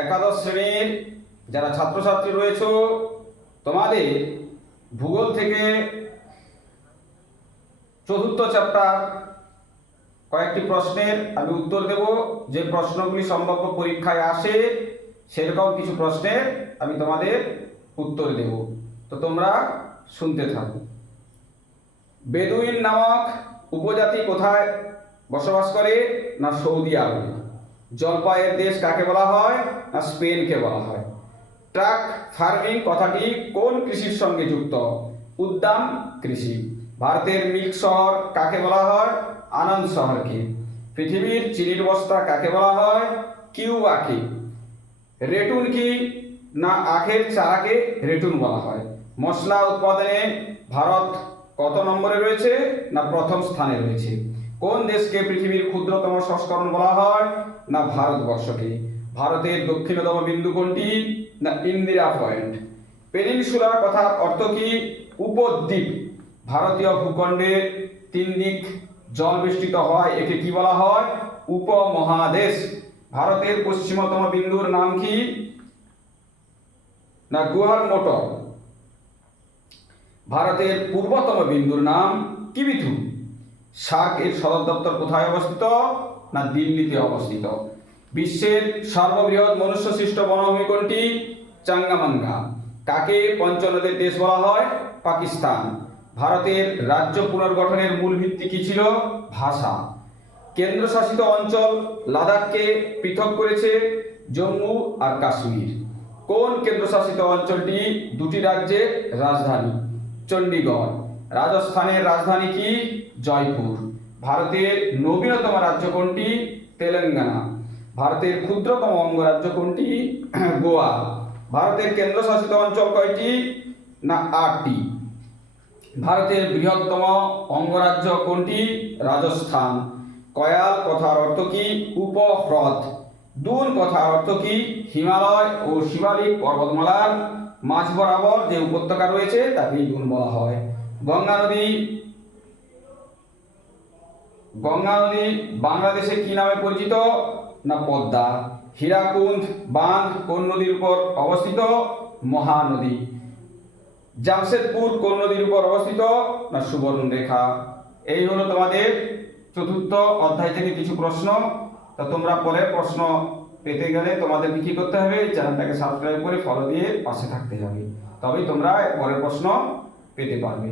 একাদশ শ্রেণীর যারা ছাত্রছাত্রী রয়েছে, তোমাদের ভূগোল থেকে চতুর্থ চ্যাপ্টার কয়েকটি প্রশ্নের আমি উত্তর দেব। যে প্রশ্নগুলি সম্ভাব্য পরীক্ষায় আসে সেরকম কিছু প্রশ্নের আমি তোমাদের উত্তর দেব। তো তোমরা শুনতে থাকো। বেদুইন নামক উপজাতি কোথায় বসবাস করে? না সৌদি আরবে। জলপাইয়ের দেশ কাকে বলা হয়? না স্পেনকে বলা হয়। ট্রাক ফার্মিং কথাটি কোন কৃষির সঙ্গে যুক্ত? উদ্যান কৃষি। ভারতের মিল্ক শহর কাকে বলা হয়? আনন্দ শহরকে। পৃথিবীর চিনির বস্তা কাকে বলা হয়? কিউবাকে। রেটুন কি? না আখের চারাকে রেটুন বলা হয়। মশলা উৎপাদনে ভারত কত নম্বরে রয়েছে? না প্রথম স্থানে রয়েছে। কোন দেশকে পৃথিবীর ক্ষুদ্রতম সংস্করণ বলা হয়? না ভারতবর্ষকে। ভারতের দক্ষিণতম বিন্দু কোনটি? না ইন্দিরা পয়েন্ট। পেনিনসুলা কথার অর্থ কি? উপদ্বীপ। ভারতীয় ভূখণ্ডের তিন দিক জল বেষ্টিত হয় একে কি বলা হয়? উপমহাদেশ। ভারতের পশ্চিমতম বিন্দুর নাম কি? না গুহার মোটর। ভারতের পূর্বতম বিন্দুর নাম কিবিথু। সার্ক এর সদর দপ্তর কোথায় অবস্থিত? না দিল্লিতে অবস্থিত। বিশ্বের সর্ববৃহৎ মনুষ্যসৃষ্ট বনভূমি কোনটি? চাঙ্গামাঙ্গা। কাকে পঞ্চনদের দেশ বলা হয়? পাকিস্তান। ভারতের রাজ্য পুনর্গঠনের মূল ভিত্তি কি ছিল? ভাষা। কেন্দ্রশাসিত অঞ্চল লাদাখকে পৃথক করেছে জম্মু আর কাশ্মীর। কোন কেন্দ্রশাসিত অঞ্চলটি দুটি রাজ্যের রাজধানী? চণ্ডীগড়। রাজস্থানের রাজধানী কি? জয়পুর। ভারতের নবীনতম রাজ্য কোনটি? তেলেঙ্গানা। ভারতের ক্ষুদ্রতম অঙ্গরাজ্য কোনটি? গোয়া। ভারতের কেন্দ্রশাসিত অঞ্চল কয়টি? না 8টি। ভারতের বৃহত্তম অঙ্গরাজ্য কোনটি? রাজস্থান। কয়াল কথার অর্থ কি? উপহ্রদ। দুন কথার অর্থ কি? হিমালয় ও শিবালিক পর্বতমালার মাঝ বরাবর যে উপত্যকা রয়েছে তাকেই দুন বলা হয়। গঙ্গা নদী বাংলাদেশে কি নামে পরিচিত? না পদ্মা। হীরাকুন্দ বাঁধ কোন নদীর উপর অবস্থিত? মহানদী। জামশেদপুর কোন নদীর উপর অবস্থিত? না সুবর্ণরেখা। এই হলো তোমাদের চতুর্থ অধ্যায় থেকে কিছু প্রশ্ন। তা তোমরা পরের প্রশ্ন পেতে গেলে তোমাদেরকে কি করতে হবে? চ্যানেলটাকে সাবস্ক্রাইব করে ফলো দিয়ে পাশে থাকতে হবে, তবেই তোমরা পরের প্রশ্ন পেতে পারবে।